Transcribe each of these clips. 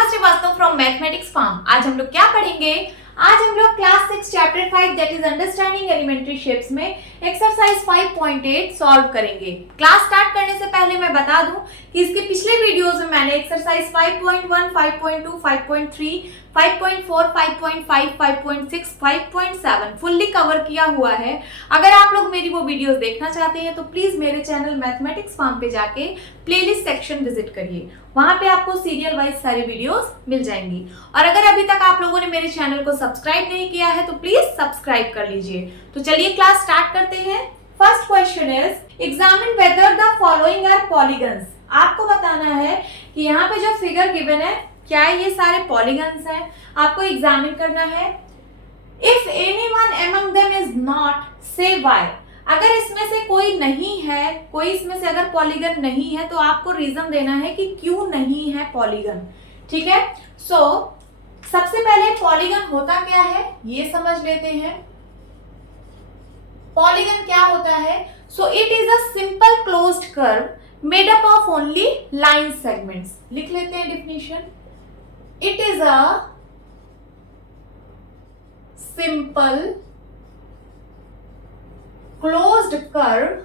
Shikha Srivastava from mathematics farm. आज हम लोग क्या पढ़ेंगे? आज हम लोग class 6 chapter 5 that is understanding elementary shapes में एक्सरसाइज 5.8 सॉल्व करेंगे। क्लास स्टार्ट करने से पहले मैं बता दूं कि इसके पिछले वीडियोस में मैंने एक्सरसाइज 5.1, 5.2, 5.3, 5.4, 5.5, 5.6, 5.7 फुल्ली कवर किया हुआ है। अगर आप लोग मेरी वो वीडियोस देखना चाहते हैं तो प्लीज मेरे चैनल मैथमेटिक्स फार्म पे जाके प्लेलिस्ट सेक्शन विजिट करिए, वहां पे आपको सीरियल वाइज सारी वीडियोस मिल जाएंगी। और अगर अभी तक आप लोगों ने मेरे चैनल को सब्सक्राइब नहीं किया है तो प्लीज सब्सक्राइब कर लीजिए। तो चलिए क्लास स्टार्ट करते हैं। First question is examine whether the following are polygons. आपको बताना है कि यहाँ पे जो फिगर गिवन है क्या ये सारे पॉलीगन्स हैं, आपको एग्जामिन करना है। If anyone among them is not, से व्हाई। अगर इसमें से कोई नहीं है, कोई इसमें से अगर पॉलीगन नहीं है तो आपको रीजन देना है कि क्यों नहीं है पॉलीगन। ठीक है, सबसे पहले पॉलीगन होता क्या है ये समझ लेते हैं। पॉलीगन क्या होता है? It is a simple closed curve made up of only line segments. लिख लेते हैं definition. It is a simple closed curve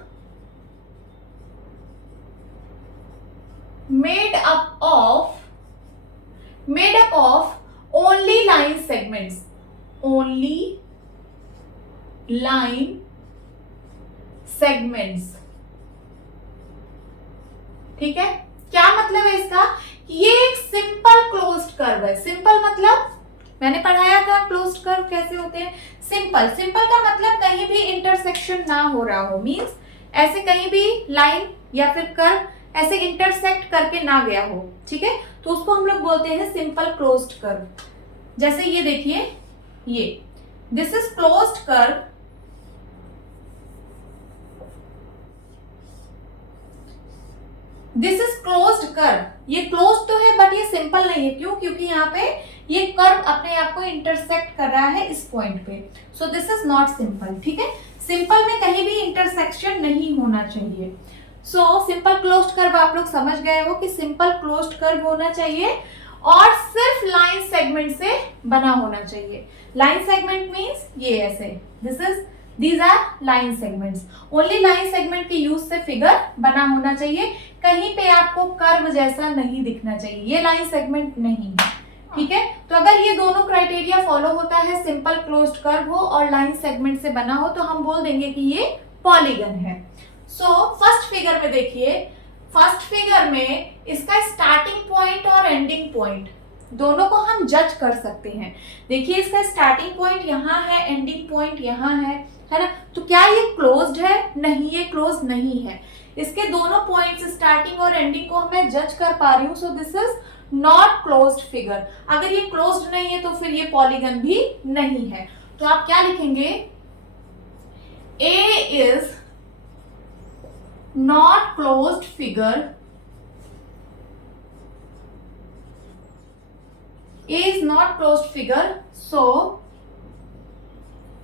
made up of only line segments, only line segments। ठीक है, क्या मतलब है इसका कि ये एक सिंपल क्लोज्ड कर्व है। सिंपल मतलब मैंने पढ़ाया था क्लोज्ड कर्व कैसे होते हैं। सिंपल का मतलब कहीं भी इंटरसेक्शन ना हो रहा हो, मींस ऐसे कहीं भी लाइन या फिर कर्व ऐसे इंटरसेक्ट करके ना गया हो। ठीक है, तो उसको हम लोग बोलते हैं सिंपल क्लोज्ड कर्व। जैसे ये देखिए, ये this is closed curve, this is closed curve. ये क्लोज्ड तो है बट ये सिंपल नहीं है। क्यों? क्योंकि यहाँ पे ये कर्व अपने आप को इंटरसेक्ट कर रहा है इस पॉइंट पे। So this is not simple. ठीक है, सिंपल में कहीं भी इंटरसेक्शन नहीं होना चाहिए। सिंपल क्लोज्ड कर्व आप लोग समझ गए हो कि सिंपल क्लोज्ड कर्व होना चाहिए और सिर्फ लाइन सेगमेंट से बना होना चाहिए। लाइन सेगमेंट मीन्स ये ऐसे, these are line segments, only line segment के यूज से फिगर बना होना चाहिए। कहीं पे आपको कर्व जैसा नहीं दिखना चाहिए, ये लाइन सेगमेंट नहीं है। ठीक है, तो अगर ये दोनों क्राइटेरिया फॉलो होता है, सिंपल क्लोज्ड कर्व हो और लाइन सेगमेंट से बना हो, तो हम बोल देंगे कि ये पॉलीगन है। फर्स्ट फिगर में देखिए, फर्स्ट फिगर में इसका स्टार्टिंग पॉइंट और एंडिंग पॉइंट दोनों को हम जज कर सकते हैं। देखिए इसका स्टार्टिंग पॉइंट यहाँ है, एंडिंग पॉइंट यहाँ है ना। तो क्या ये क्लोज्ड है? नहीं, ये क्लोज नहीं है। इसके दोनों पॉइंट्स स्टार्टिंग और एंडिंग को मैं जज कर पा रही हूँ। So this is not closed figure. अगर ये क्लोज्ड नहीं है तो फिर ये पॉलीगन भी नहीं है। तो आप क्या लिखेंगे? A is not closed figure, A is not closed figure, so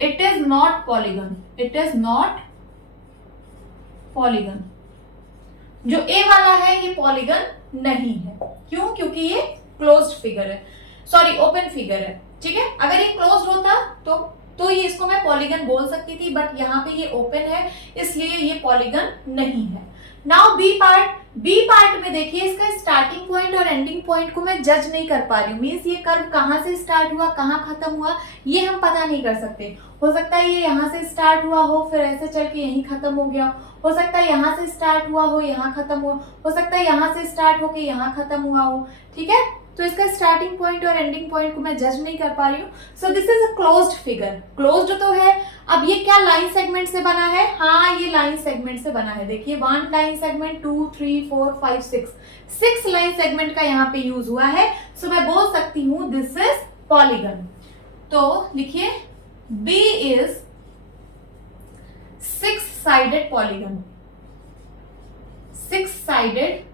it is not polygon. It is not polygon. जो A वाला है ये पॉलीगन नहीं है। क्यों? क्योंकि ये क्लोज्ड फिगर है, सॉरी ओपन फिगर है। ठीक है, अगर ये क्लोज्ड होता तो ये इसको मैं पॉलीगन बोल सकती थी, बट यहाँ पे ये ओपन है इसलिए ये पॉलीगन नहीं है। नाउ बी पार्ट में देखिए, इसका स्टार्टिंग पॉइंट और एंडिंग पॉइंट को मैं जज नहीं कर पा रही हूँ। मीन्स ये कर्व कहाँ से स्टार्ट हुआ, कहाँ खत्म हुआ, ये हम पता नहीं कर सकते। हो सकता है ये यहाँ से स्टार्ट हुआ हो फिर ऐसे चल के यहीं खत्म हो गया हो सकता है यहाँ से स्टार्ट हुआ हो यहाँ खत्म हुआ हो सकता है यहाँ से स्टार्ट होके यहाँ खत्म हुआ हो। ठीक है, तो इसका स्टार्टिंग पॉइंट और एंडिंग पॉइंट को मैं जज नहीं कर पा रही हूँ। So this is a closed figure. Closed तो है। अब ये क्या लाइन सेगमेंट से बना है? हाँ, ये लाइन सेगमेंट से बना है। देखिए 1 लाइन सेगमेंट, 2, 3, 4, 5, 6 लाइन सेगमेंट का यहाँ पे यूज हुआ है। सो मैं बोल सकती हूँ दिस इज पॉलीगन। तो लिखिए B is six sided polygon, six sided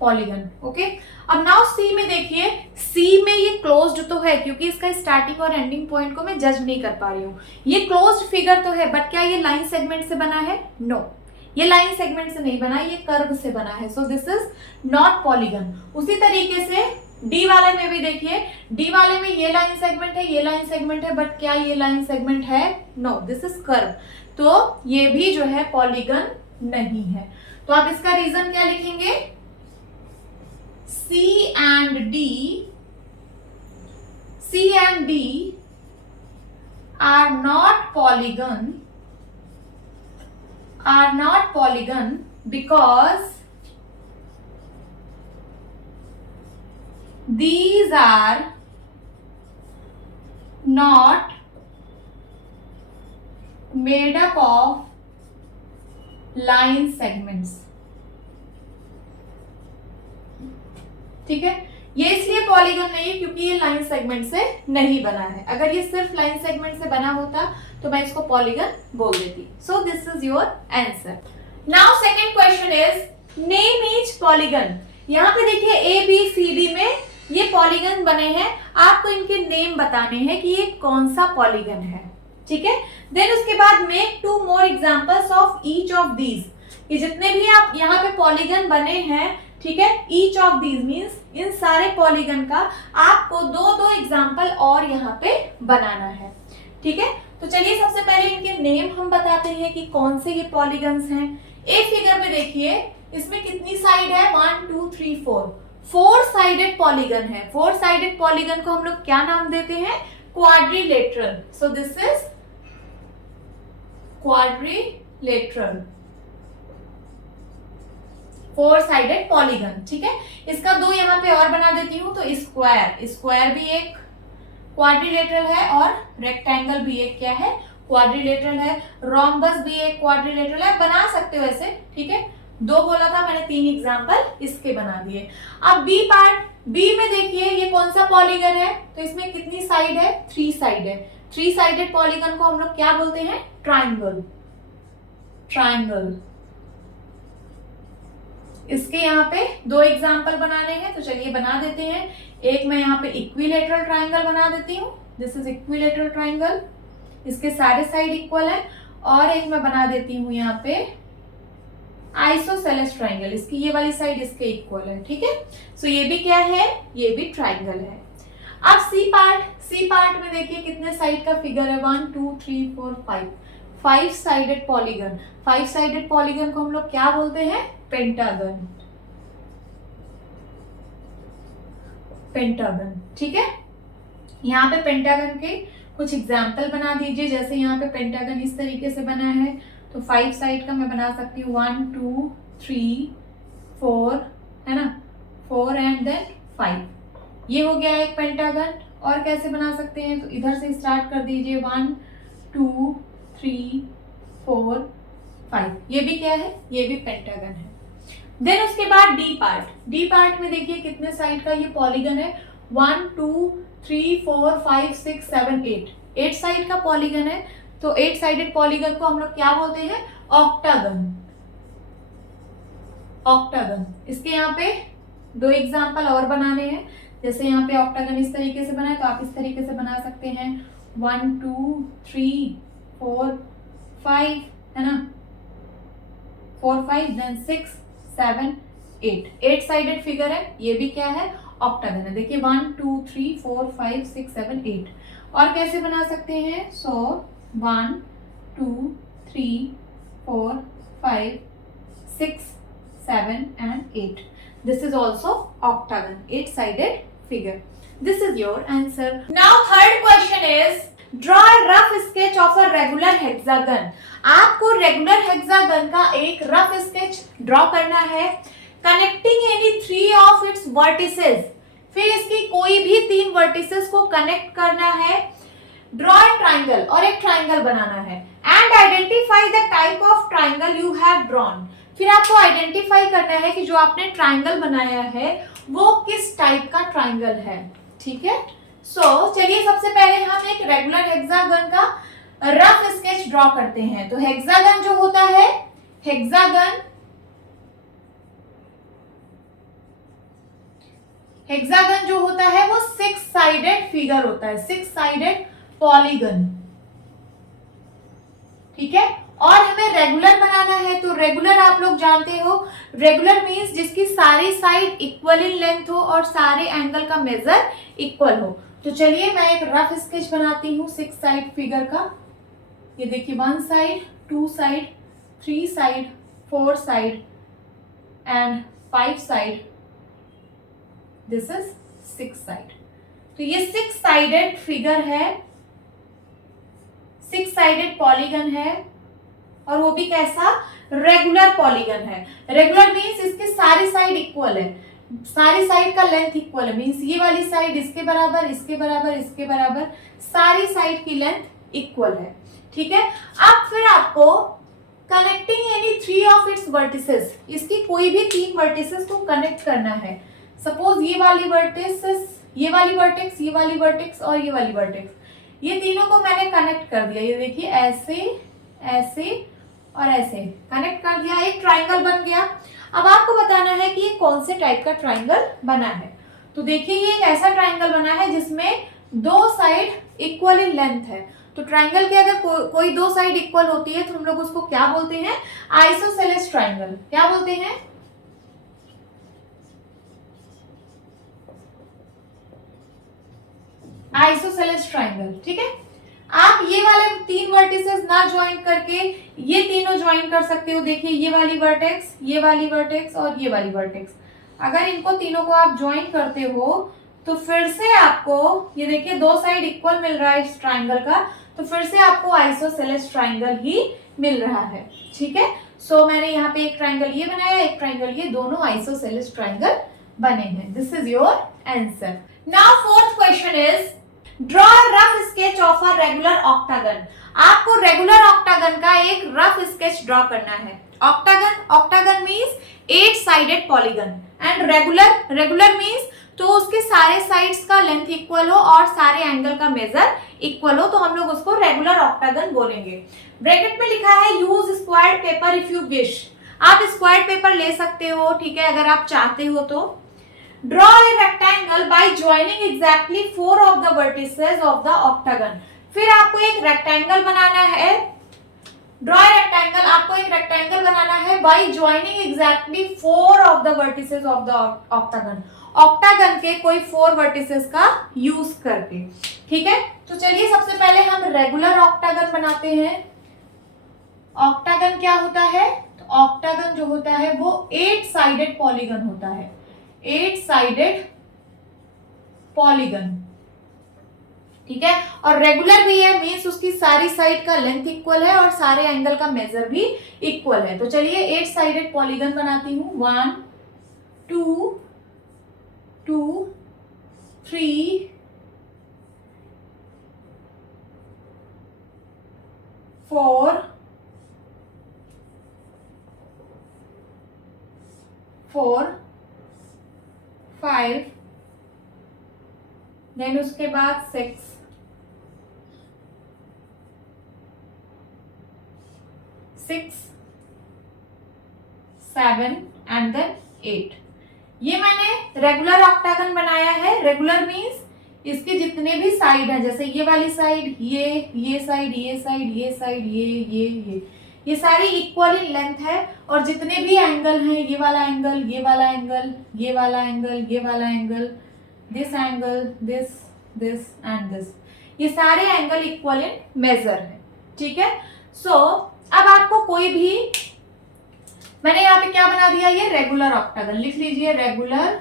polygon. Okay, अब नाउ सी में देखिए, सी में ये क्लोज्ड तो है क्योंकि इसका स्टार्टिंग और एंडिंग पॉइंट को मैं जज नहीं कर पा रही हूँ। ये क्लोज्ड फिगर तो है बट क्या ये लाइन सेगमेंट से बना है? नो, ये लाइन सेगमेंट से नहीं बना, ये कर्व से बना है, so this is not polygon. उसी तरीके से डी वाले में भी देखिए, डी वाले में ये लाइन सेगमेंट है, ये लाइन सेगमेंट है, बट क्या ये लाइन सेगमेंट है? नो, दिस इज कर्व, तो ये भी जो है पॉलीगन नहीं है। तो आप इसका रीजन क्या लिखेंगे? C and D are not polygon because these are not made up of line segments। ठीक है, ये इसलिए पॉलीगन नहीं है क्योंकि ये लाइन सेगमेंट से नहीं बना है। अगर ये सिर्फ लाइन सेगमेंट से बना होता तो मैं इसको पॉलीगन बोल देती। So this is your answer. Now second question is name each polygon. यहाँ पे देखिए ए बी सी डी में ये पॉलीगन बने हैं, आपको इनके नेम बताने हैं कि ये कौन सा पॉलीगन है। ठीक है, देन उसके बाद make 2 more examples of each of these. ये जितने भी आप यहाँ पे पॉलीगन बने हैं, ठीक है, each of these means in सारे पॉलीगन का आपको 2-2 एग्जाम्पल और यहाँ पे बनाना है। ठीक है, तो चलिए सबसे पहले इनके नेम हम बताते हैं कि कौन से ये पॉलीगन्स हैं। एक फिगर में देखिए, इसमें कितनी साइड है? 1 2 3 4, 4 साइडेड पॉलीगन है। 4 साइडेड पॉलीगन को हम लोग क्या नाम देते हैं? Quadrilateral. So this is quadrilateral, 4 sided polygon. ठीक है, इसका 2 यहाँ पे और बना देती हूँ। तो स्क्वायर, स्क्वायर भी एक क्वाड्रिलेटरल है और रेक्टेंगल भी एक क्या है? क्वाड्रिलेटरल है। रोम्बस भी एक क्वाड्रिलेटरल है, बना सकते हो ऐसे। ठीक है, 2 बोला था मैंने, 3 एग्जांपल इसके बना दिए। अब बी पार्ट, बी में देखिए ये कौन सा पॉलीगन है? तो इसमें कितनी साइड है? 3 साइड है। 3 साइडेड पॉलीगन को हम लोग क्या बोलते हैं? ट्राइंगल। ट्राइंगल। इसके यहाँ पे 2 एग्जाम्पल बनाने हैं, तो चलिए बना देते हैं। एक मैं यहाँ पे इक्विलेटरल ट्राइंगल बना देती हूँ, दिस इज इक्विलेटरल ट्राइंगल, इसके सारे साइड इक्वल है। और एक मैं बना देती हूँ यहाँ पे आइसोसेलेस ट्राइंगल, इसकी ये वाली साइड इसके इक्वल है। ठीक है, सो ये भी क्या है? ये भी ट्राइंगल है। अब सी पार्ट, सी पार्ट में देखिए कितने साइड का फिगर है? 1 2 3 4 5, 5 साइडेड पॉलीगन। 5 साइडेड पॉलीगन को हम लोग क्या बोलते हैं? पेंटागन। पेंटागन। ठीक है, यहाँ पे पेंटागन के कुछ एग्जाम्पल बना दीजिए। जैसे यहाँ पे पेंटागन इस तरीके से बना है, तो 5 साइड का मैं बना सकती हूँ 1 2 3 4, है ना, 4 एंड देन 5। ये हो गया एक पेंटागन। और कैसे बना सकते हैं? तो इधर से स्टार्ट कर दीजिए 1 2 3 4 5, ये भी क्या है? ये भी पेंटागन है। देन उसके बाद डी पार्ट, डी पार्ट में देखिए कितने साइड का ये पॉलीगन है? 1 2 3 4 5 6 7 8, 8 साइड का पॉलीगन है। तो 8 साइडेड पॉलीगन को हम लोग क्या बोलते हैं? ऑक्टागन। ऑक्टागन। इसके यहाँ पे 2 एग्जाम्पल और बनाने हैं। जैसे यहाँ पे ऑक्टागन इस तरीके से बना है, तो आप इस तरीके से बना सकते हैं 1 2 3 4 5, है ना, 4 5 देन 6 7 8, 8 साइडेड फिगर है। ये भी क्या है? ऑक्टागन है। देखिए 1 2 3 4 5 6 7 8। और कैसे बना सकते हैं? सो 1 2 3 4 5 6 7 and 8. This is also octagon, 8-sided figure. This is your answer. Now third question is draw a rough sketch of a regular hexagon. आपको रेगुलर हेक्सागन का एक रफ स्केच ड्रॉ करना है। Connecting any 3 of its vertices, फिर इसकी कोई भी 3 vertices को कनेक्ट करना है। ड्रॉ ए ट्राइंगल, और एक ट्राइंगल बनाना है। And identify the type of triangle you have drawn, फिर आपको आइडेंटिफाई करना है कि जो आपने ट्राइंगल बनाया है वो किस टाइप का ट्राइंगल है। ठीक है, सो चलिए सबसे पहले हम एक रेगुलर हेक्सागन का रफ स्केच ड्रॉ करते हैं। तो हेक्सागन जो होता है, हेक्सागन जो होता है वो 6 साइडेड फिगर होता है, 6 साइडेड पॉलीगन। ठीक है, और हमें रेगुलर बनाना है, तो रेगुलर आप लोग जानते हो, रेगुलर मींस जिसकी सारी साइड इक्वल इन लेंथ हो और सारे एंगल का मेजर इक्वल हो। तो चलिए मैं एक रफ स्केच बनाती हूँ 6 साइड फिगर का। ये देखिए 1 side, 2 side, 3 side, 4 side and 5 side, this is 6 side. तो ये 6 साइडेड फिगर है, 6 साइडेड पॉलीगन है, और वो भी कैसा, रेगुलर पॉलीगन है। रेगुलर मींस इसके सारी साइड इक्वल है, सारी साइड का लेंथ इक्वल है, मींस ये वाली साइड इसके बराबर, इसके बराबर, इसके बराबर, सारी साइड की लेंथ इक्वल है। ठीक है, अब फिर आपको connecting any 3 of its vertices, इसकी कोई भी 3 वर्टिसेस को कनेक्ट करना है। सपोज ये वाली वर्टिसेस, ये वाली वर्टेक्स, ये वाली वर्टेक्स और ये वाली वर्टेक्स, ये तीनों को मैंने कनेक्ट कर दिया। ये देखिए ऐसे, ऐसे और ऐसे कनेक्ट कर दिया, एक ट्राइंगल बन गया। अब आपको बताना है कि ये कौन से टाइप का ट्राइंगल बना है। तो देखिए ये एक ऐसा ट्राइंगल बना है जिसमें 2 साइड इक्वल इन लेंथ है। तो ट्राइंगल के अगर कोई 2 साइड इक्वल होती है तो हम लोग उसको क्या बोलते हैं, आइसोसेलेस ट्राइंगल। क्या बोलते हैं, आइसोसेलेस ट्राइंगल। ठीक है, आप ये वाले 3 वर्टिसेस ना ज्वाइन करके ये तीनों ज्वाइन कर सकते हो। देखिए ये वाली वर्टेक्स, ये वाली वर्टेक्स और ये वाली वर्टेक्स, अगर इनको तीनों को आप ज्वाइन करते हो तो फिर से आपको ये देखिए 2 साइड इक्वल मिल रहा है इस ट्राइंगल का, तो फिर से आपको आइसोसेलेस ट्राइंगल ही मिल रहा है। ठीक है, सो मैंने यहाँ पे एक ट्राइंगल ये बनाया, एक ट्राइंगल ये, दोनों आइसोसेलेस ट्राइंगल बने हैं। This is your answer. Now fourth question is draw rough sketch of a regular octagon. आपको रेगुलर ऑक्टागन का एक रफ स्केच ड्रॉ करना है। Octagon means 8 sided polygon and regular means तो उसके सारे साइड्स का लेंथ इक्वल हो और सारे एंगल का मेजर इक्वल हो, तो हम लोग उसको रेगुलर ऑक्टागन बोलेंगे। ब्रैकेट में लिखा है use squared paper if you wish. आप स्क्वायर्ड पेपर ले सकते हो, ठीक है, अगर आप चाहते हो तो। Draw a rectangle by joining exactly 4 of the vertices of the octagon. फिर आपको एक रेक्टेंगल बनाना है। Draw a rectangle, आपको एक रेक्टेंगल बनाना है by joining exactly 4 of the vertices of the octagon. Octagon के कोई 4 वर्टिसेस का यूज करके। ठीक है, तो चलिए सबसे पहले हम रेगुलर ऑक्टागन बनाते हैं। ऑक्टागन क्या होता है, तो ऑक्टागन जो होता है वो 8 साइडेड पॉलीगन होता है, 8 साइडेड पॉलीगन। ठीक है, और रेगुलर भी है, मींस उसकी सारी साइड का लेंथ इक्वल है और सारे एंगल का मेजर भी इक्वल है। तो चलिए 8 साइडेड पॉलीगन बनाती हूं। 1 2 2 3 4 4 5, देन उसके बाद 6 7 एंड देन 8। ये मैंने रेगुलर ऑक्टागन बनाया है। रेगुलर मींस इसके जितने भी साइड हैं, जैसे ये वाली साइड, ये साइड, ये साइड, ये साइड, ये सारी इक्वल इन लेंथ है, और जितने भी एंगल हैं, ये वाला एंगल, ये वाला एंगल, ये वाला एंगल, ये वाला angle, this angle, this and this, ये सारे एंगल इक्वल इन मेजर है। ठीक है, सो अब आपको कोई भी, मैंने यहाँ पे क्या बना दिया, ये रेगुलर ऑक्टागन, लिख लीजिए रेगुलर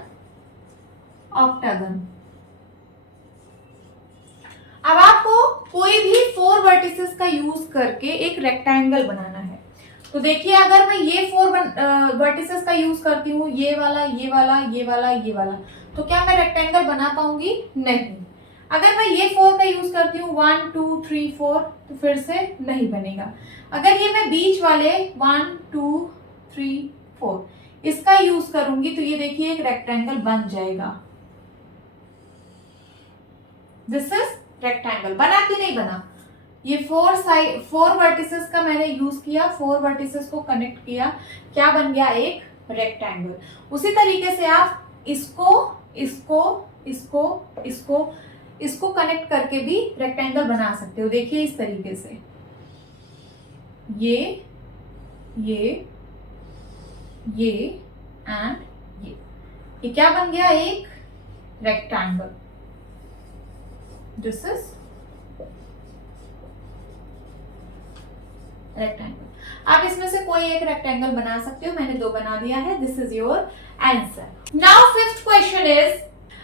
ऑक्टागन। अब आपको कोई भी 4 वर्टिसेस का यूज करके एक रेक्टेंगल बनाना है। तो देखिए अगर मैं ये 4 वर्टिसेस का यूज करती हूँ, ये वाला, ये वाला, ये वाला, ये वाला, तो क्या मैं रेक्टेंगल बना पाऊंगी? नहीं। अगर मैं ये 4 का यूज करती हूँ 1 2 3 4, तो फिर से नहीं बनेगा। अगर ये मैं बीच वाले 1 2 3 4 इसका यूज करूंगी तो ये देखिए एक रेक्टेंगल बन जाएगा। This is rectangle. बना कि नहीं बना? ये 4 वर्टिसेस का मैंने यूज किया, 4 वर्टिसेस को कनेक्ट किया, क्या बन गया? एक रेक्टेंगल। उसी तरीके से आप इसको कनेक्ट करके भी रेक्टेंगल बना सकते हो। देखिए इस तरीके से ये एंड ये क्या बन गया? एक रेक्टेंगल। This is rectangle. आप इसमें से कोई एक रेक्टेंगल बना सकते हो, मैंने दो बना दिया है। This is your answer. Now fifth question is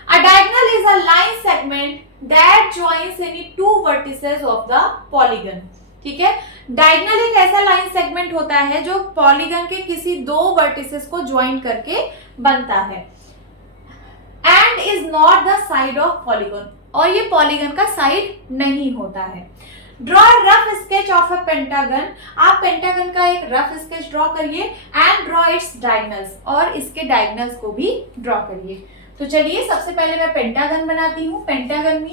a diagonal is a line segment that joins any two vertices of the polygon. ठीक है, डायगोनल एक ऐसा लाइन सेगमेंट होता है जो पॉलीगन के किसी दो वर्टिसेस को ज्वाइन करके बनता है and is not the side of polygon, और ये पॉलीगन का साइड नहीं होता है। Draw rough sketch of a pentagon. आप पेंटागन का एक रफ स्केच ड्रॉ करिए एंड ड्रॉ इट्स डायगोनल्स, और इसके डायगोनल्स को भी ड्रॉ करिए। तो चलिए सबसे पहले मैं पेंटागन बनाती हूं। Pentagon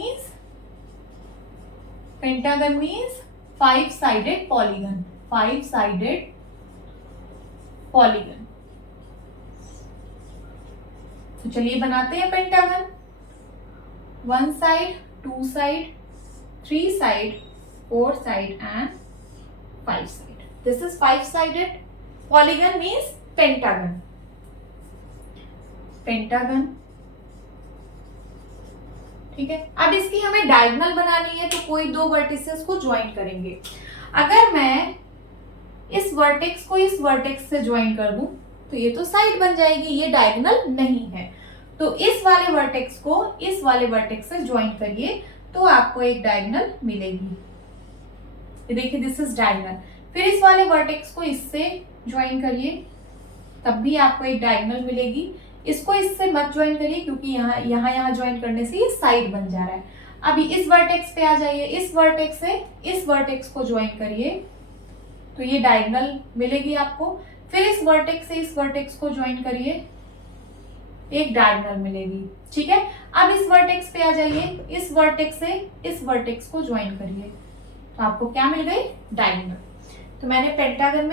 means 5-sided polygon। 5-sided polygon। तो चलिए बनाते हैं pentagon. 1 side, 2 side, 3 side, 4 side and 5 side। This is 5-sided polygon means pentagon। Pentagon, ठीक है। अब इसकी हमें डायगोनल बनानी है, तो कोई दो वर्टिसेस को ज्वाइन करेंगे। अगर मैं इस वर्टेक्स को इस वर्टेक्स से ज्वाइन कर दूं तो ये तो साइड बन जाएगी, ये डायगोनल नहीं है। तो इस वाले वर्टेक्स को इस वाले वर्टेक्स से ज्वाइन करिए तो आपको एक डायगोनल मिलेगी। ये देखिए, दिस इज डायगोनल। फिर इस वाले वर्टेक्स को इससे ज्वाइन करिए, तब भी आपको एक डायगोनल मिलेगी। इसको इससे मत ज्वाइन करिए क्योंकि यहाँ ज्वाइन करने से ये साइड बन जा रहा है। अभी इस वर्टेक्स पे आ जाइए, इस वर्टेक्स से इस वर्टेक्स को ज्वाइन करिए तो ये डायगोनल मिलेगी आपको। फिर इस वर्टेक्स से इस वर्टेक्स को ज्वाइन करिए, एक डायगोनल मिलेगी। ठीक है, अब इस वर्टेक्स पे आ जाइए, इस वर्टेक्स से इस वर्टेक्स को ज्वाइन करिए तो आपको क्या मिल गई? डायगोनल। तो मैंने पेंटागन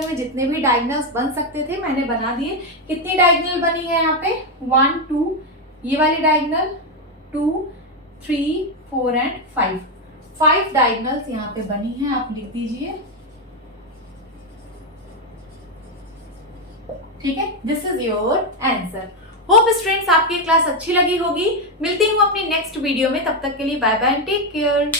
में जितने भी डायगोनल्स बन सकते थे मैंने बना दिए। कितनी डायगोनल बनी है यहाँ पे? 1 2, ये वाली डायगोनल 2 3 4 एंड 5 डायगोनल्स यहाँ पे बनी है। आप लिख दीजिए, ठीक है। This is your answer. Hope students आपकी क्लास अच्छी लगी होगी। मिलती हूँ अपनी नेक्स्ट वीडियो में, तब तक के लिए bye bye and take care.